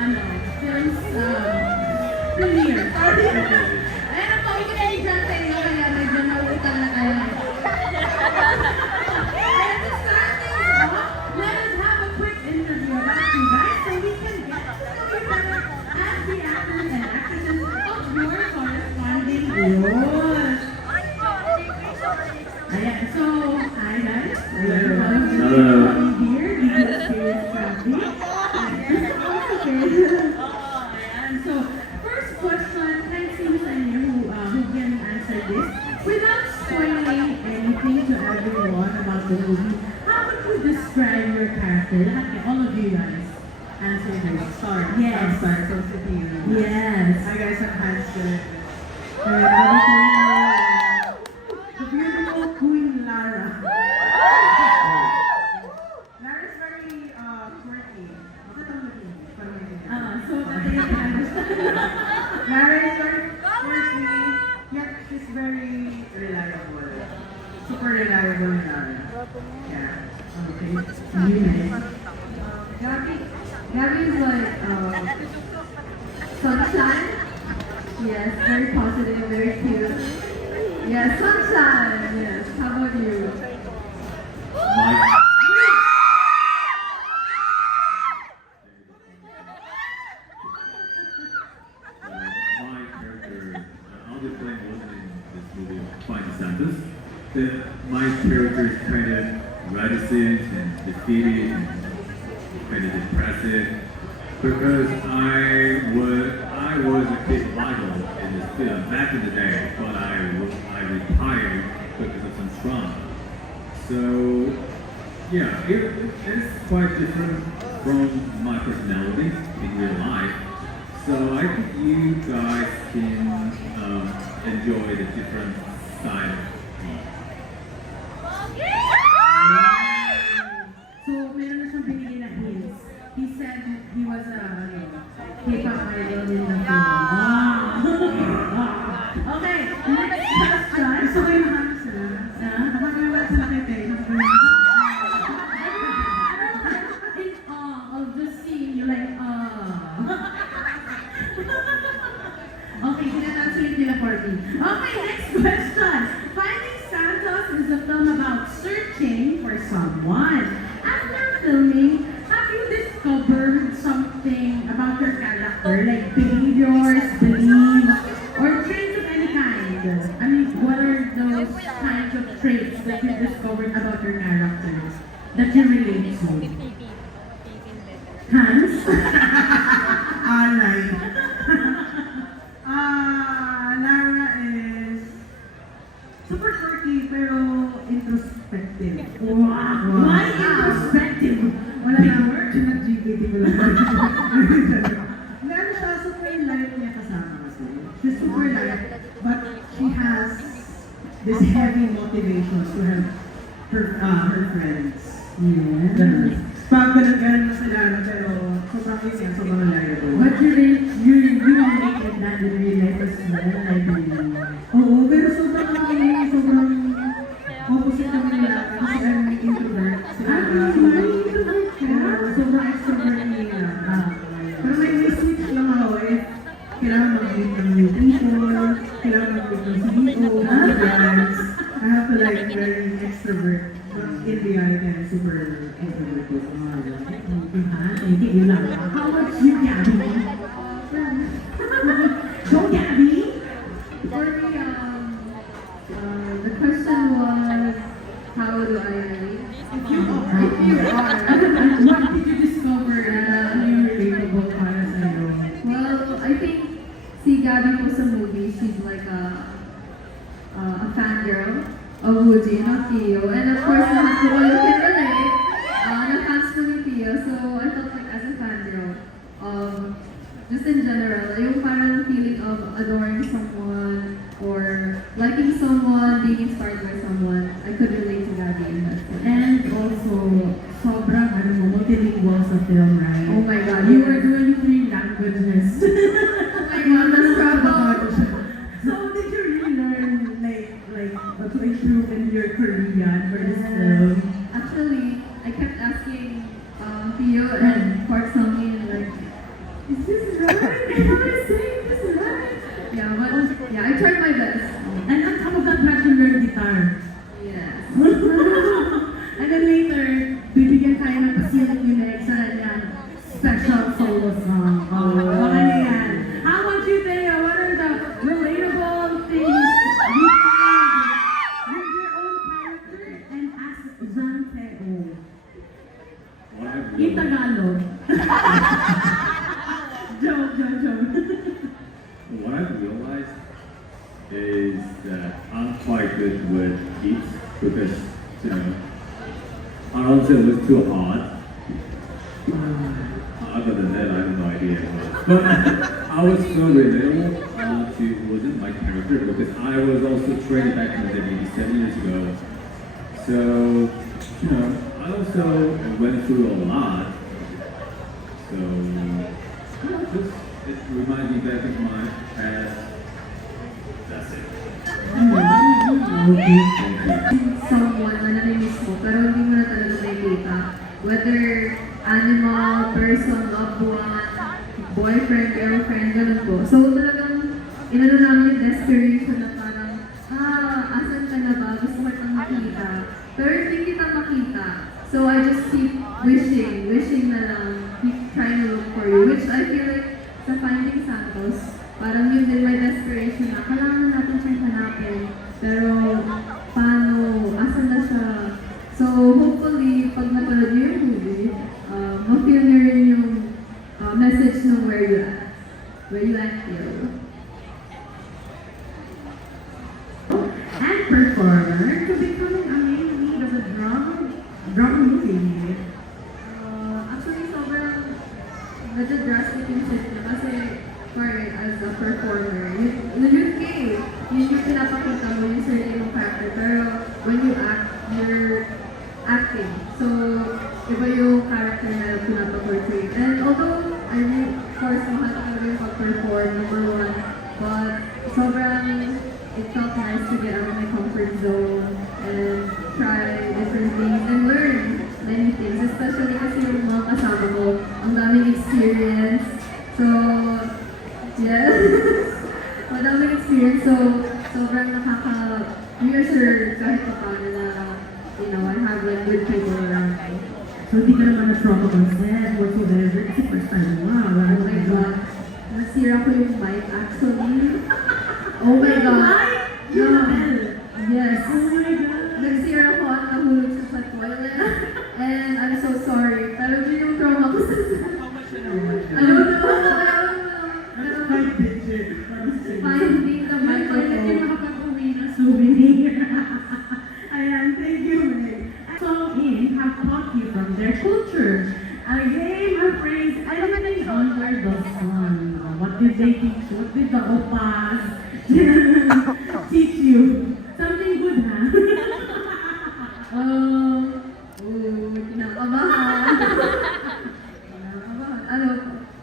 ano, film's premiere. Ayan po, ikinigil dyan sa inyo, kaya medyo nautang na kayo. And to start things off, let us have a quick interview about you guys so we can get to know you better as the actors and actresses of your corresponding roles. Ayan, so, hi guys. Hello. Here, we do experience family. Ayan, so, first question, let's see sa inyo who can answer this. Without spoiling anything to everyone about the movie, how would you describe your character? Lahat, all of you guys. Answer this. Sorry. Yes. Sorry. So, Sophia. Yes. Hi guys, I'm Hanson. The beautiful Queen Lara. Lara's very quirky. So, pati yung understand. Lara is very quirky, yet she's very reliable. Super reliable ni Lara. Yeah. Okay. You next. Gabby is like sunshine. Yes, very positive, very cute. Yes, sunshine. Yes. How about you? My character, I'll be playing Wilson in this movie, Find Santos. My character is kind of reticent and defeated and kind of depressive because I was a kid model in this film back in the day, but I retired because of some trauma. So yeah, it's quite different from my personality in real life. So I think you guys can enjoy the different side of me. So, meron na siyang binigay na hints. He said he was a K-pop idol din ng Okay, next question. Gusto ko yung hanap sila. Nakagawa sila kay Tay. In awe of the scene, you're like, Okay, tinatranslate nila for me. Okay, next question. Finding Santos is a film about searching for someone. After filming, have you discovered something about your character, like behaviors, beliefs, or traits of any kind? I mean, what are those kinds of traits that you discovered about your characters that you relate to? Hans? Alay. Lara is super quirky pero introspective. Wow! Why introspective? Wala na work. Sinag-GPT ko lang. Meron siya, super light niya kasama kasi. She's super light, but she has this heavy motivation to help her friends. Yeah. Ganun. Pag ganun na sila, pero sobrang easy yan, sobrang reliable. But you don't make it that in real life as well, I believe. Oo, pero sobrang opposite kami nila. Kasi I'm introvert. Sila sobrang extrovert nila. Pero may switch lang ako if kailangan mag-meet ng new people, kailangan mag-meet ng CEO, friends. I have to like very extrovert. But in reality, I'm super introvert. Thank you lang. How about you, Gabby? Go, Gabby! For me, the question was, how do I relate? If you are, what did you discover na yung relatable para sa'yo? Well, I think si Gabby po sa movie, she's like a fangirl of Woody, not Theo. And of course, lahat po kayo can relate. Na-fans po ni Theo. So, I felt like as a fangirl, just in general, yung parang feeling of adoring someone or liking someone, being inspired by someone, I could relate to Gabby in that sense. And also, sobrang multilingual sa film, right? Oh my God, You yes. were doing 3 languages. Oh my God, the struggle! So, did you really learn, like, to improve in your Korean for this film? Actually, I kept asking Theo and Park Sung-in, like, is am I saying this right? Yeah, but yeah, I tried my best. And on top of that, you had to learn guitar. Yes. And then later, bibigyan tayo ng pasilip ni Meg sa kanyang special solo song. Oh, baka na yan. How about you, Theo? What are the relatable things you find with your own character and as Zan Theo? What I've In realized, Tagalog. Joke. what I've realized is that I'm quite good with heat because, you know, I don't say it was too hot. Other than that, I have no idea. But I was so relatable to wasn't my character because I was also trained back in the day, maybe 7 years ago. So, you know, I also went through a lot. So, you know, just it reminds me back of my past. That's it. Okay. Thank you. Someone na nami-miss mo, pero hindi mo na talaga makikita. Whether animal, person, loved one, boyfriend, girlfriend, ganun po. So talagang inano namin yung desperation na parang, asan ka na ba? Gusto ko kitang makita. Pero hindi kita makita. So I just keep wishing na lang, keep trying to look for you. Which I feel like sa Finding Santos, parang yun din may desperation na kailangan natin siyang hanapin. Pero paano, asan na siya? So hopefully, pag napanood niyo yung movie, ma-feel niyo rin yung message ng where you at feel. And performer to becoming a main lead of a drama movie. Actually, sobrang medyo drastic yung shift na kasi as a performer, yun yung pinapakita mo yung sarili mong character, pero when you act, you're acting. So, iba yung character na pinapaportray. And although, I mean, of course, mahal ka rin pag-perform, number one, but sobrang it felt nice to get out of my comfort zone and try different things and learn many things, especially kasi yung mga kasama ko, ang daming experience. So, yes, madaming experience. So, sobrang nakaka-reassure kahit pa paano na, you know, I have like good people around me. So, hindi ka naman na-trauma on set whatsoever kasi first time mo. Oh my God. Nasira ko yung mic actually. Oh my God. Yung No. bell. Yes. Oh my God. Nagsira ko at nahulog siya sa toilet. And I'm so sorry. Pero yun yung trauma ko sa I don't know. Quite legit. Finding the May toilet yung microphone. makapag-uwi na souvenir. Ayan, thank you, Meg. Song in have taught you from their culture. A game of phrase, everything under the sun. What did they teach you? What did the opas teach you? Something good, ha? Kinakabahan. Kinakabahan. Ano,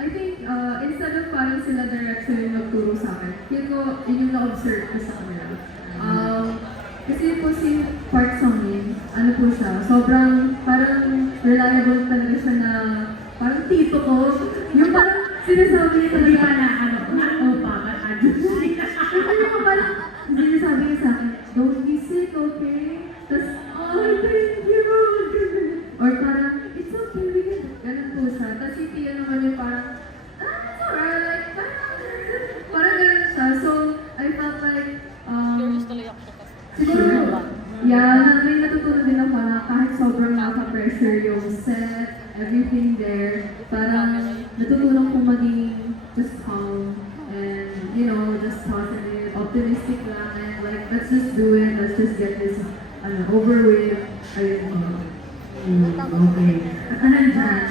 I think, instead of parang sila director yung nagturo sa akin, feel ko, yun yung na-observe ko sa kanila. Kasi po si Park Sung-min, ano po siya, sobrang parang reliable talaga siya na parang tito ko. Yung parang sinasabi niya Hindi talaga, pa na, not opa, but adjust. kasi yung parang sinasabi niya sa akin, don't be sick, okay? Tapos, oh, thank you! Or parang, it's okay, we can, ganun po siya. Tapos si Tia naman yung parang, it's alright, like, parang ganun siya. So, I felt like, siguro, yeah, may natutunan din ako na kahit sobrang nakaka-pressure yung set, everything there, parang natutunan ko maging just calm and, you know, just positive, optimistic lang, and like, let's just do it, let's just get this over with. Ayun. Okay. At nandyan,